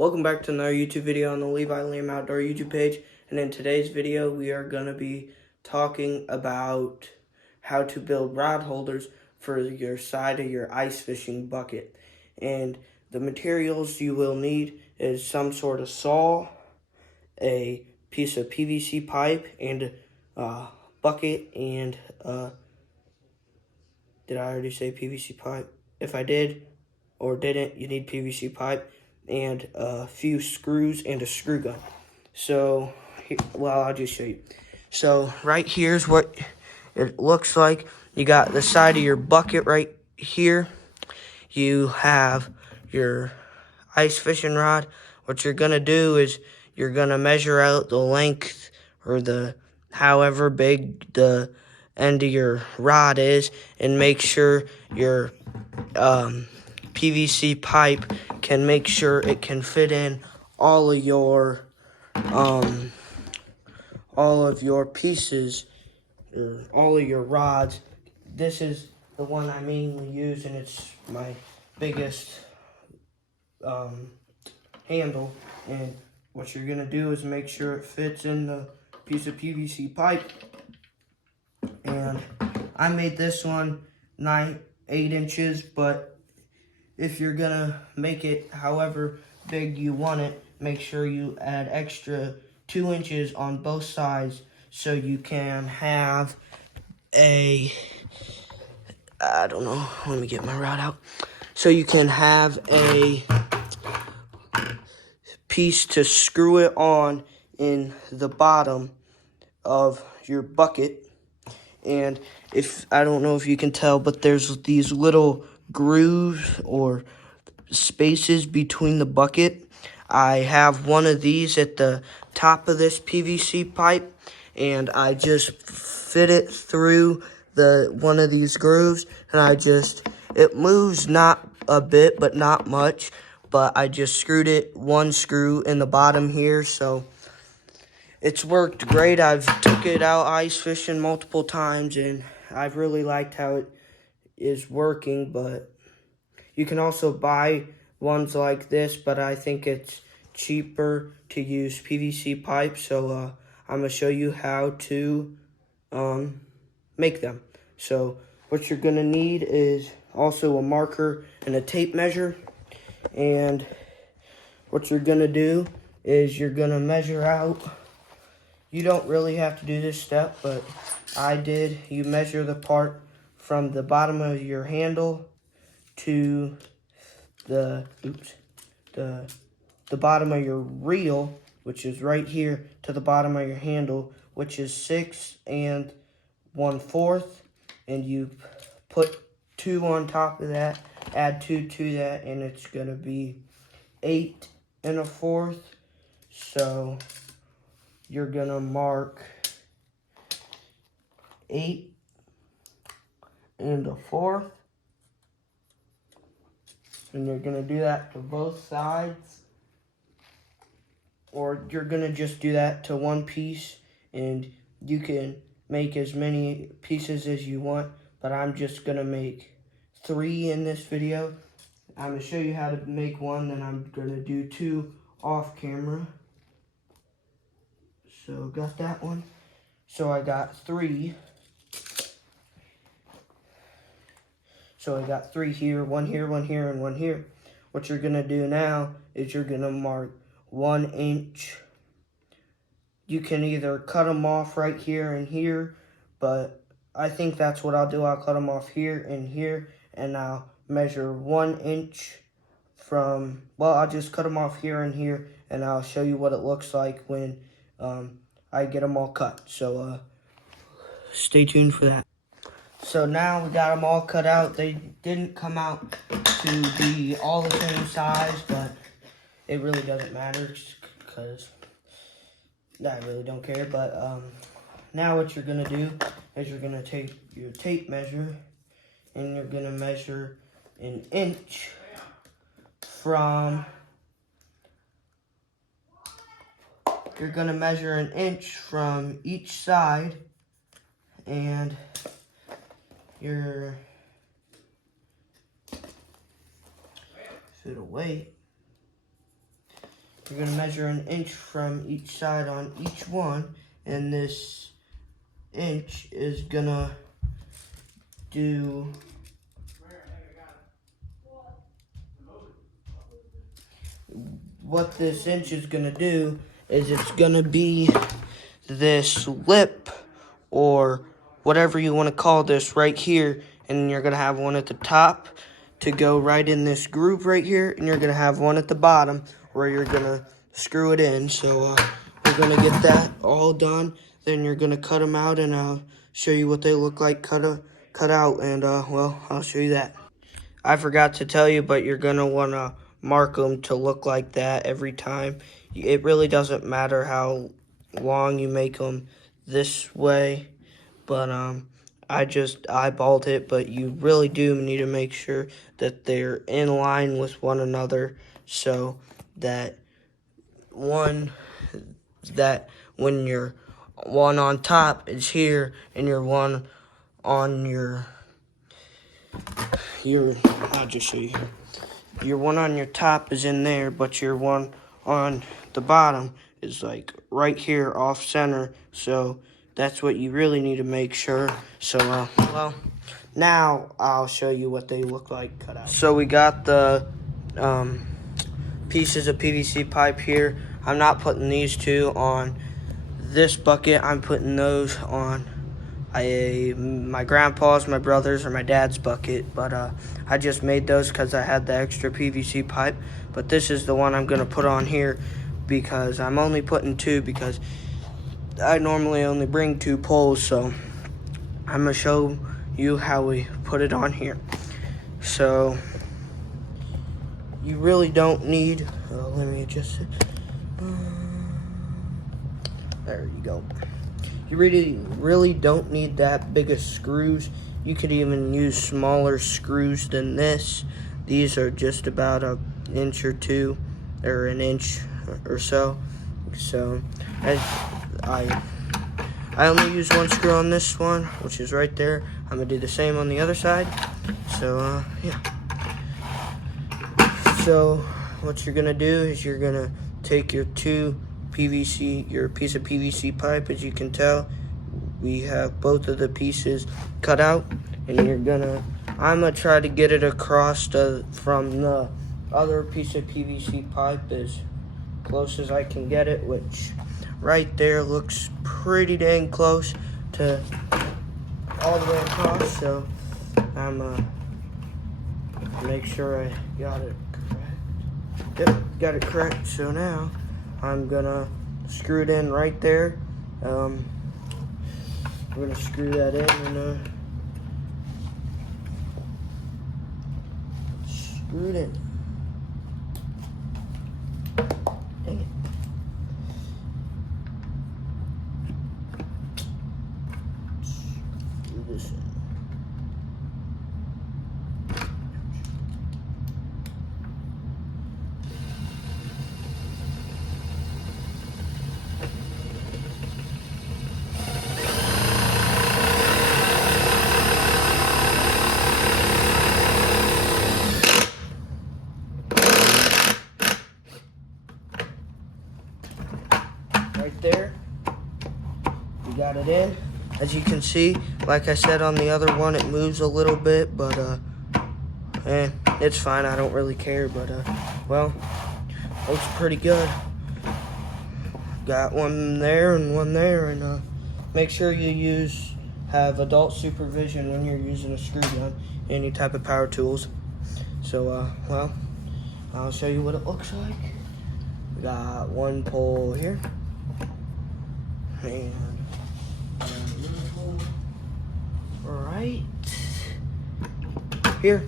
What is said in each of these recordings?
Welcome back to another YouTube video on the Levi Lamb Outdoor YouTube page. And in today's video, we are going to be talking about how to build rod holders for your side of your ice fishing bucket. And the materials you will need is some sort of saw, a piece of PVC pipe, and a bucket, and did I already say PVC pipe? If I did or didn't, you need PVC pipe and a few screws and a screw gun. So, well, I'll just show you. So, right here's what it looks like. You got the side of your bucket right here. You have your ice fishing rod. What you're going to do is you're going to measure out the length or the however big the end of your rod is and make sure your PVC pipe can make sure it can fit in all of your pieces, or all of your rods. This is the one I mainly use, and it's my biggest handle. And what you're gonna do is make sure it fits in the piece of PVC pipe. And I made this one 8 inches, but if you're gonna make it however big you want it, make sure you add extra 2 inches on both sides so you can have a, I don't know, let me get my rod out. So you can have a piece to screw it on in the bottom of your bucket. And I don't know if you can tell, but there's these little grooves or spaces between the bucket. I have one of these at the top of this PVC pipe, and I just fit it through one of these grooves, and it moves not a bit, but not much, but I just screwed one screw in the bottom here, so it's worked great. I've took it out ice fishing multiple times, and I've really liked how it is working. But you can also buy ones like this, but I think it's cheaper to use PVC pipe. So I'm going to show you how to make them. So what you're going to need is also a marker and a tape measure. And what you're going to do is you're going to measure out. You don't really have to do this step, but I did. You measure the part from the bottom of your handle to the bottom of your reel, which is right here, to the bottom of your handle, which is 6 1/4, and you put 2 on top of that, add 2 to that, and it's gonna be 8 1/4. So you're gonna mark 8 1/4, and you're gonna do that to both sides, or you're gonna just do that to one piece, and you can make as many pieces as you want, but I'm just gonna make 3 in this video. I'm gonna show you how to make one, then I'm gonna do 2 off camera. So got that one. So I got 3. So I got 3 here, 1 here, 1 here, and 1 here. What you're gonna do now is you're gonna mark 1 inch. You can either cut them off right here and here, but I think that's what I'll do. I'll cut them off here and here, and I'll measure 1 inch from, well, I'll just cut them off here and here, and I'll show you what it looks like when I get them all cut. So stay tuned for that. So now we got them all cut out. They didn't come out to be all the same size, but it really doesn't matter because I really don't care. But now what you're going to do is you're going to take your tape measure, and you're going to measure 1 inch from, you're going to measure 1 inch from each side, and your fit away. you're gonna measure an inch from each side on each one, and this inch is gonna do what this inch is gonna do is it's gonna be this lip or whatever you want to call this right here, and you're gonna have one at the top to go right in this groove right here, and you're gonna have one at the bottom where you're gonna screw it in. So we're gonna get that all done, then you're gonna cut them out, and I'll show you what they look like cut out, and well, I'll show you that. I forgot to tell you, but you're gonna want to mark them to look like that every time. It really doesn't matter how long you make them this way, but I just eyeballed it, but you really do need to make sure that they're in line with one another, so that when your one on top is here and your one on your I'll just show you. Your one on your top is in there, but your one on the bottom is like right here off center. So that's what you really need to make sure. So well, now I'll show you what they look like cut out. So we got the pieces of PVC pipe here. I'm not putting these two on this bucket. I'm putting those on my grandpa's, my brother's, or my dad's bucket, but I just made those because I had the extra PVC pipe. But this is the one I'm gonna put on here because I'm only putting two because I normally only bring 2 poles. So I'm gonna show you how we put it on here. So you really don't need. Let me adjust it. There you go. You really don't need that big of screws. You could even use smaller screws than this. These are just about an inch or 2, or an inch or so. So I only use 1 screw on this one, which is right there. I'm gonna do the same on the other side. So yeah. So what you're gonna do is you're gonna take your your piece of PVC pipe. As you can tell, we have both of the pieces cut out, and I'm gonna try to get it across from the other piece of PVC pipe as close as I can get it, which right there looks pretty dang close to all the way across. So I'm make sure I got it correct. Yep, got it correct. So now I'm gonna screw it in right there. I'm gonna screw that in and screw it in. Dang it. Screw this in. Right there, we got it in. As you can see, like I said on the other one, it moves a little bit, but it's fine. I don't really care, but well, looks pretty good. Got one there and one there, and make sure you have adult supervision when you're using a screw gun, any type of power tools. So well, I'll show you what it looks like. We got 1 pole here. And right here.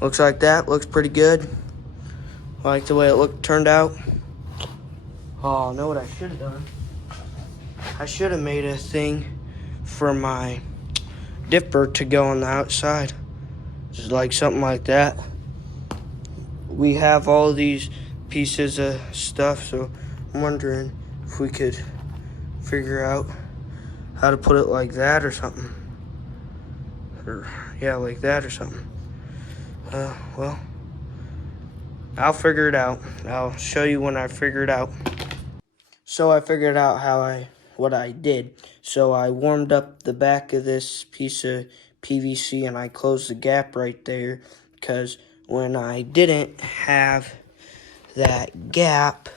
Looks like that. Looks pretty good. I like the way it turned out. Oh, I know what I should have done. I should have made a thing for my dipper to go on the outside. Just like something like that. We have all these pieces of stuff, so I'm wondering if we could figure out how to put it like that or something. Or, yeah, like that or something. Well, I'll figure it out. I'll show you when I figure it out. So I figured out what I did. So I warmed up the back of this piece of PVC and I closed the gap right there, because when I didn't have that gap,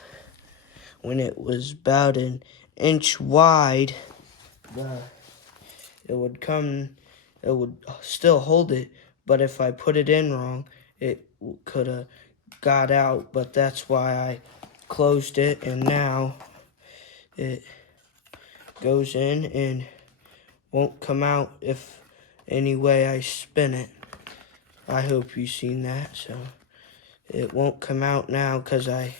when it was about an inch wide, it would still hold it, but if I put it in wrong, it could have got out. But that's why I closed it, and now it goes in and won't come out if any way I spin it. I hope you've seen that. So it won't come out now because I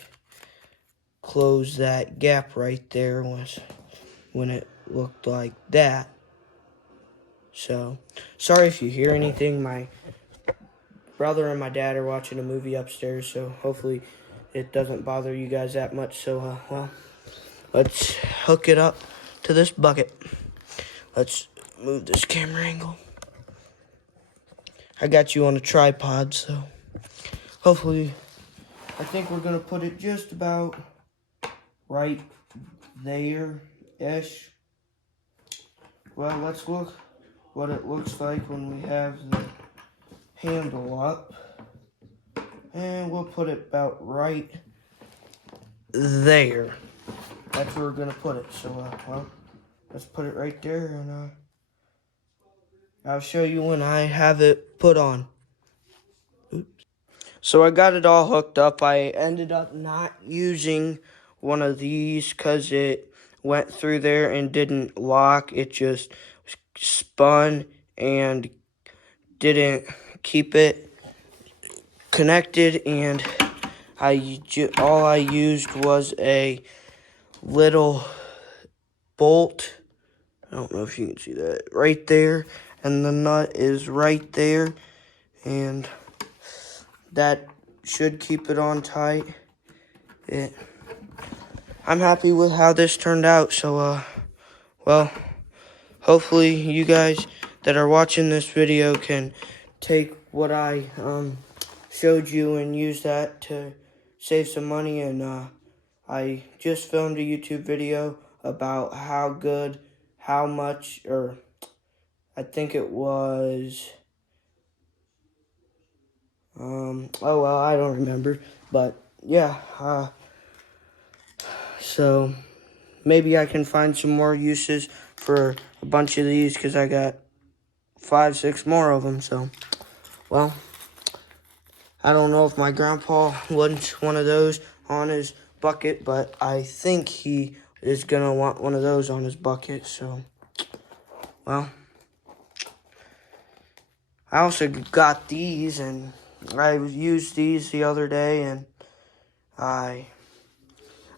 closed that gap right there when it looked like that. So sorry if you hear anything. My brother and my dad are watching a movie upstairs, so hopefully it doesn't bother you guys that much. So well, let's hook it up to this bucket. Let's move this camera angle. I got you on a tripod, so hopefully, I think we're gonna put it just about right there-ish. Well, let's look what it looks like when we have the handle up. And we'll put it about right there. That's where we're gonna put it. So, well, let's put it right there, and I'll show you when I have it put on. Oops. So I got it all hooked up. I ended up not using one of these because it went through there and didn't lock. It just spun and didn't keep it connected, and all I used was a little bolt. I don't know if you can see that right there, and the nut is right there, and that should keep it on tight. I'm happy with how this turned out. So well, hopefully you guys that are watching this video can take what I showed you and use that to save some money. And I just filmed a YouTube video about how much, or I think it was, oh well, I don't remember, but yeah, so maybe I can find some more uses for a bunch of these, because I got 5, 6 more of them. So, well, I don't know if my grandpa wants one of those on his bucket, but I think he is going to want one of those on his bucket. So, well, I also got these, and I used these the other day, and I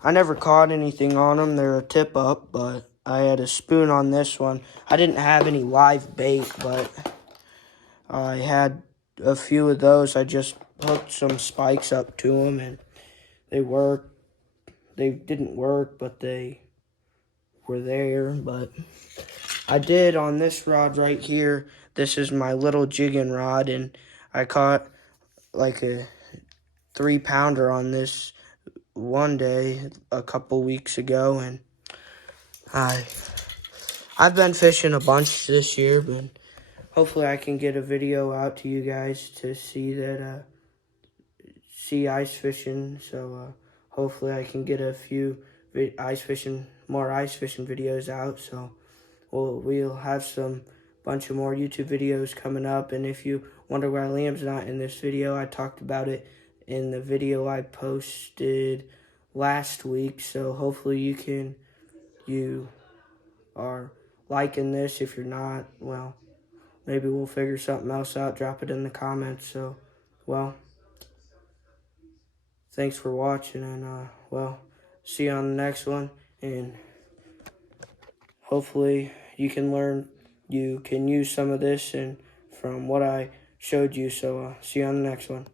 never caught anything on them. They're a tip up, but I had a spoon on this one. I didn't have any live bait, but I had a few of those. I just hooked some spikes up to them, and they worked. They didn't work, but they were there. But I did on this rod right here. This is my little jigging rod, and I caught like a 3-pounder on this one day a couple weeks ago, and I've been fishing a bunch this year, but hopefully I can get a video out to you guys to see that see ice fishing. So hopefully I can get a few more ice fishing videos out. So we'll have some bunch of more YouTube videos coming up. And if you wonder why Liam's not in this video, I talked about it in the video I posted last week. So hopefully you are liking this. If you're not, well, maybe we'll figure something else out. Drop it in the comments. So, well, thanks for watching, and well, see you on the next one. And hopefully you can use some of this and from what I showed you. So see you on the next one.